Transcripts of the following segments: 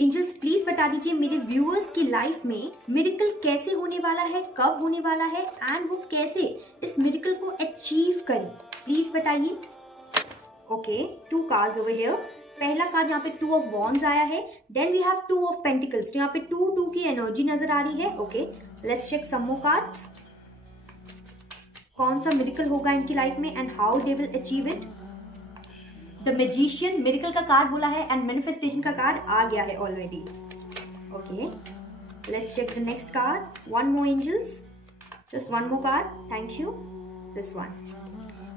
Angels please बता दीजिए मेरे व्यूअर्स की लाइफ में मिरेकल कैसे होने वाला है, कब होने वाला है एंड वो कैसे इस मिरेकल को अचीव करें, प्लीज बताइए। Okay, 2 cards over here. पहला कार्ड यहाँ पे 2 ऑफ वॉन्ड्स आया है, then we have 2 of pentacles. तो यहाँ पे 2 की एनर्जी नजर आ रही है। Okay, let's check some more cards. कौन सा मिरेकल होगा इनकी लाइफ में and how they will achieve it. The magician miracle का कार्ड बोला है एंड मैनिफेस्टेशन का कार्ड आ गया है already. Okay, let's check the next card. 1 more angels, just 1 more card, thank you, this one.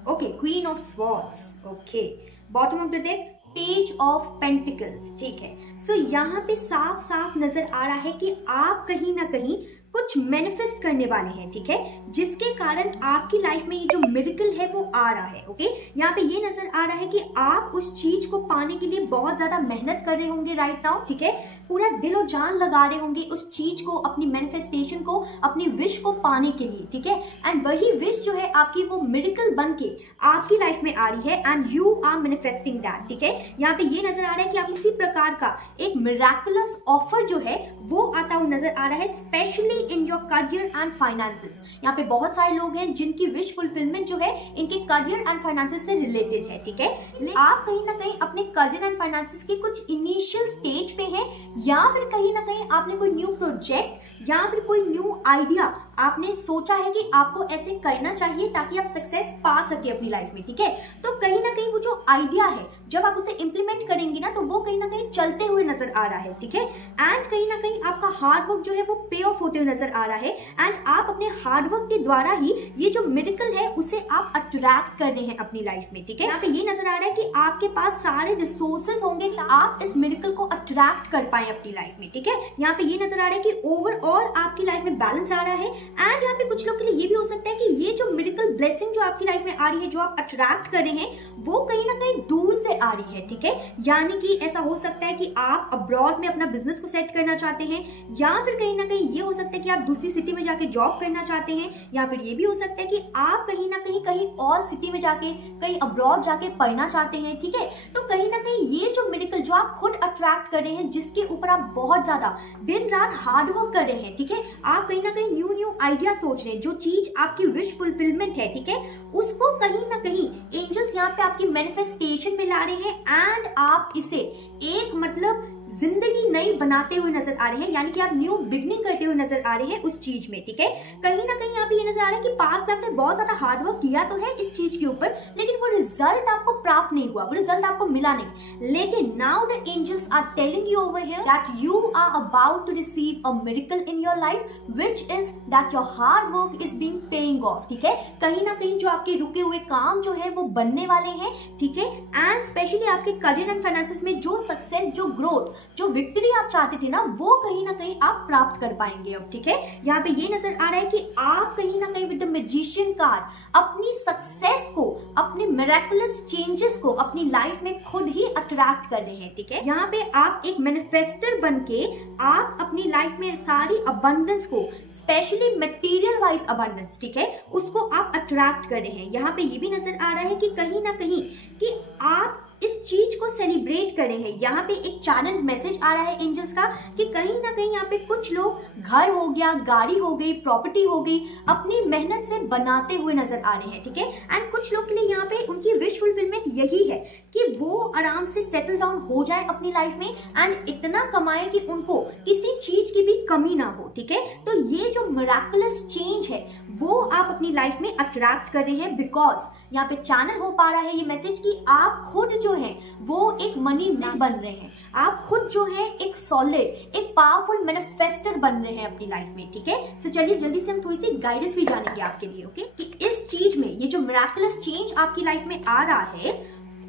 Okay, Queen of Swords. Okay, bottom of the deck page of pentacles. ठीक है, सो यहाँ पे साफ साफ नजर आ रहा है कि आप कहीं ना कहीं कुछ मैनिफेस्ट करने वाले हैं। ठीक है, जिसके कारण आपकी लाइफ में ये जो मिरेकल है वो आ रहा है। ओके, यहाँ पे ये नजर आ रहा है कि आप उस चीज को पाने के लिए बहुत ज्यादा मेहनत कर रहे होंगे राइट नाउ। ठीक है, पूरा दिल और जान लगा रहे होंगे उस चीज को, अपनी मैनिफेस्टेशन को, अपनी विश को पाने के लिए। ठीक है, एंड वही विश जो है आपकी वो मिरेकल बन के आपकी लाइफ में आ रही है and you are manifesting that. ठीक है, यहाँ पे ये नजर आ रहा है कि आप इसी प्रकार का एक मिरेकुलस ऑफर जो है वो आता हुआ नजर आ रहा है, specially in your career and finances. यहाँ पे बहुत सारे लोग हैं जिनकी विश फुलफिलमेंट जो है इनके करियर एंड फाइनेंसेस से रिलेटेड है। ठीक है, आप कहीं ना कहीं अपने करियर एंड फाइनेंसेस के कुछ इनिशियल स्टेज पे हैं, या फिर कहीं ना कहीं आपने कोई न्यू प्रोजेक्ट या फिर कोई न्यू आइडिया आपने सोचा है कि आपको ऐसे करना चाहिए ताकि आप सक्सेस पा सके अपनी लाइफ में। ठीक है, तो कहीं ना कहीं वो जो आइडिया है जब आप उसे इंप्लीमेंट करेंगे ना तो वो कहीं ना कहीं चलते हुए नजर आ रहा है। ठीक है, एंड कहीं ना कहीं आपका हार्ड वर्क जो है वो पे ऑफ होते हुए नजर आ रहा है एंड आप अपने हार्ड वर्क के द्वारा ही ये जो मिरेकल है उसे आप अट्रैक्ट कर रहे हैं अपनी लाइफ में। ठीक है, यहाँ पे ये नजर आ रहा है कि आपके पास सारे रिसोर्सेज होंगे आप इस मिरेकल को अट्रैक्ट कर पाए अपनी लाइफ में। ठीक है, यहाँ पे ये नजर आ रहा है कि ओवरऑल आपकी लाइफ में बैलेंस आ रहा है एंड यहाँ पे कुछ लोग के लिए ये भी हो सकता है कि ये जो मिरेकल ब्लेसिंग जो आपकी लाइफ में आ रही है, जो आप अट्रैक्ट कर रहे हैं, वो कहीं ना कहीं दूर से आ रही है। ठीक है, यानी कि ऐसा हो सकता है कि आप अब्रॉड में अपना बिजनेस को सेट करना चाहते हैं, या फिर कहीं ना कहीं ये हो सकता है कि आप दूसरी सिटी में जाके जॉब करना चाहते हैं, या फिर ये भी हो सकता है कि आप कहीं ना कहीं और सिटी में जाके कहीं अब्रॉड जाके पढ़ना चाहते हैं। ठीक है, तो कहीं ना कहीं ये जो मिरेकल जो आप खुद अट्रैक्ट कर रहे हैं, जिसके ऊपर आप बहुत ज्यादा दिन रात हार्ड वर्क कर रहे हैं। ठीक है, आप कहीं ना कहीं न्यू आइडिया सोच रहे हैं, जो चीज आपकी विश फुलफिलमेंट है। ठीक है, उसको कहीं ना कहीं एंजल्स यहाँ पे आपकी मैनिफेस्टेशन में ला रहे हैं एंड आप इसे एक मतलब जिंदगी नई बनाते हुए नजर आ रहे हैं, यानी कि आप न्यू बिगनिंग करते हुए नजर आ रहे हैं उस चीज में। ठीक है, कहीं ना कहीं यहाँ पे ये नजर आ रहा है कि पास में आपने बहुत ज्यादा हार्ड वर्क किया तो है इस चीज के ऊपर, लेकिन वो रिजल्ट आपको प्राप्त नहीं हुआ, वो रिजल्ट आपको मिला नहीं। लेकिन now the angels are telling you over here that you are about to receive a miracle in your life which is that your hard work is being paying off. ठीक है, कहीं ना कहीं जो आपके रुके हुए काम जो है वो बनने वाले हैं। ठीक है, एंड स्पेशली आपके करियर एंड फाइनेंसेस में जो सक्सेस, जो ग्रोथ, जो विक्ट्री आप चाहते थे ना, वो कहीं ना कहीं आप प्राप्त कर पाएंगे अब। ठीक है, यहाँ पे ये नजर आ रहा है कि आप कहीं ना कहीं विद द मैजिशियन कार्ड अपनी सक्सेस को, अपने मिरेकुलस चेंजेस को अपनी लाइफ में खुद ही अट्रैक्ट कर रहे हैं। ठीक है, यहाँ पे आप एक मैनिफेस्टर बनके आप अपनी लाइफ में सारी अबंडेंस को, स्पेशली मटेरियल वाइज अबंडेंस, ठीक है, उसको आप अट्रैक्ट कर रहे हैं। यहाँ पे ये भी नजर आ रहा है कि कहीं ना कहीं कि आप इस चीज को सेलिब्रेट कर रहे हैं। यहाँ पे एक चैनल मैसेज आ रहा है एंजल्स का कि कहीं ना कहीं यहाँ पे कुछ लोग घर हो गया, गाड़ी हो गई, प्रॉपर्टी हो गई, अपनी मेहनत से बनाते हुए नजर आ रहे हैं। ठीक है, एंड कुछ लोग के लिए यहाँ पे उनकी विश फुलफिलमेंट यही है कि वो आराम से सेटल डाउन हो जाए अपनी लाइफ में एंड इतना कमाए कि उनको किसी चीज की भी कमी ना हो। ठीक है, तो ये जो मिरेकुलस चेंज है वो आप अपनी लाइफ में अट्रैक्ट कर रहे हैं, बिकॉज यहाँ पे चैनल हो पा रहा है ये मैसेज कि आप खुद जो है वो एक मनी मैन बन रहे हैं, आप खुद जो है एक सॉलिड, एक पावरफुल मैनिफेस्टर बन रहे हैं अपनी लाइफ में। ठीक है, तो चलिए जल्दी से हम थोड़ी सी गाइडेंस भी जानेंगे आपके लिए। ओके, कि इस चीज में ये जो मिरेकुलस चेंज आपकी लाइफ में आ रहा है,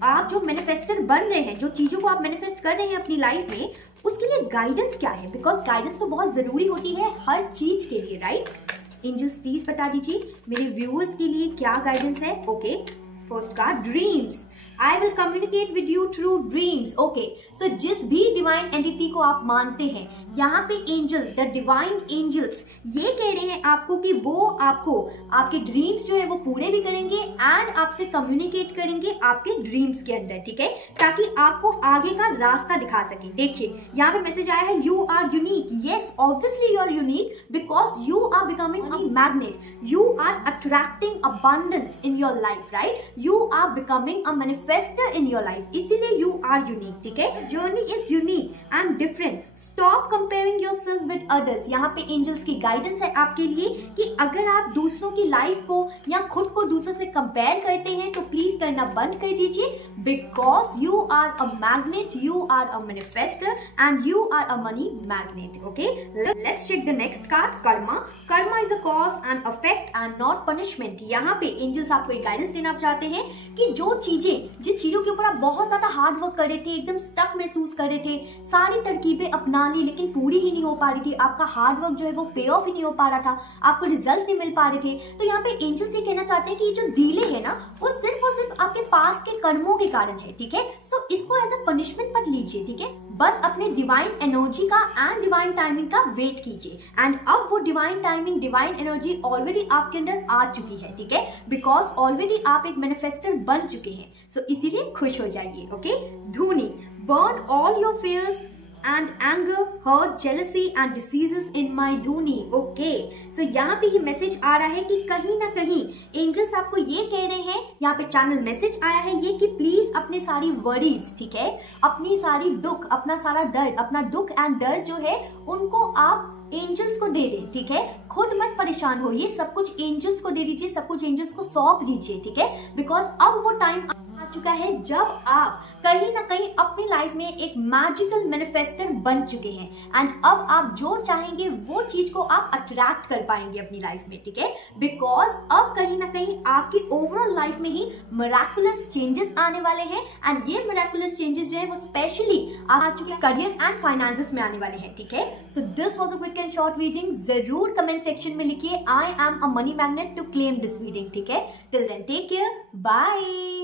आप जो मैनिफेस्टर बन रहे हैं, जो चीजों को आप मैनिफेस्ट कर रहे हैं अपनी लाइफ में, उसके लिए गाइडेंस क्या है, बिकॉज गाइडेंस तो बहुत जरूरी होती है हर चीज के लिए, राइट। एंजल्स प्लीज बता दीजिए मेरे व्यूअर्स के लिए क्या गाइडेंस है। Okay, first card dreams. I will communicate with you through dreams. Okay, so जिस भी डिवाइन एंटिटी को आप मानते हैं, यहाँ पे एंजल्स, द डिवाइन एंजल्स ये कह रहे हैं आपको कि वो आपको आपके ड्रीम्स जो है वो पूरे भी करेंगे एंड आपसे कम्युनिकेट करेंगे आपके ड्रीम्स के अंदर, ठीक है, ताकि आपको आगे का रास्ता दिखा सके। देखिए यहाँ पे मैसेज आया है, you are unique. Yes, obviously you are unique because you are becoming a magnet, you are attracting abundance in your life, right? You are becoming a manifester in your life, इसीलिए you are unique, ठीक है? Journey is unique and different. Stop comparing yourself with others. यहाँ पे angels की guidance है आपके लिए कि अगर आप दूसरों की लाइफ को या खुद को दूसरों से कंपेयर करते हैं तो प्लीज करना बंद कर दीजिए, because you are a magnet, you are a manifester and you are a money magnet. Okay, let's check the next card, karma. Karma is a cause and effect and not punishment. यहाँ पे angels आपको एक guidance देना चाहते हैं कि जो चीजें, जिस चीजों के ऊपर आप बहुत ज्यादा हार्ड वर्क कर रहे थे, एकदम स्टक महसूस कर रहे थे, सारी तरकीबें अपना ली लेकिन पूरी ही नहीं हो पा रही थी, आपका हार्ड वर्क जो है वो पे ऑफ ही नहीं हो पा रहा था, आपको रिजल्ट नहीं मिल पा रहे थे, तो यहाँ पे एंजल्स ये कहना चाहते हैं कि ये जो डीले है ना वो सिर्फ आपके पास के कर्मों के कारण है, ठीक है? सो इसको एज अ पनिशमेंट मत लीजिए, ठीक है? बस अपने डिवाइन एनर्जी का एंड डिवाइन टाइमिंग का वेट कीजिए एंड अब वो divine timing, divine energy already आपके अंदर आ चुकी है, ठीक है? बिकॉज ऑलरेडी आप एक मैनिफेस्टर बन चुके हैं, सो इसीलिए खुश हो जाइए। ओके, धूनी, burn all your fears and anger, hurt, jealousy and diseases in my dhuni. Okay, so यहाँ पे ये मैसेज आ रहा है कि कहीं ना कहीं एंजल्स आपको ये कह रहे हैं, यहाँ पे चैनल मैसेज आया है ये कि प्लीज अपने सारी वरीज, ठीक है, अपनी सारी दुख, अपना सारा दर्द, अपना दुख एंड दर्द जो है उनको आप एंजल्स को दे दें, ठीक है? खुद मत परेशान होइए, सब कुछ एंजल्स को दे दीजिए, सब कुछ एंजल्स को सौंप दीजिए, ठीक है? बिकॉज अब वो टाइम आ चुका है जब आप कहीं ना कहीं अपनी लाइफ में एक मैजिकल मैनिफेस्टर बन चुके हैं एंड अब आप जो चाहेंगे वो चीज को आप अट्रैक्ट कर पाएंगे अपनी लाइफ में, ठीक है? बिकॉज अब कहीं ना कहीं आपकी ओवरऑल लाइफ में ही मिरेकुलस चेंजेस आने वाले हैं एंड ये मिरेकुलस चेंजेस जो है वो स्पेशली आ चुके करियर एंड फाइनेंसेस में आने वाले हैं, ठीक है? So this was a quick and short reading. जरूर कमेंट सेक्शन में लिखिए I am a money magnet to claim this reading, ठीक है? Till then take care, bye.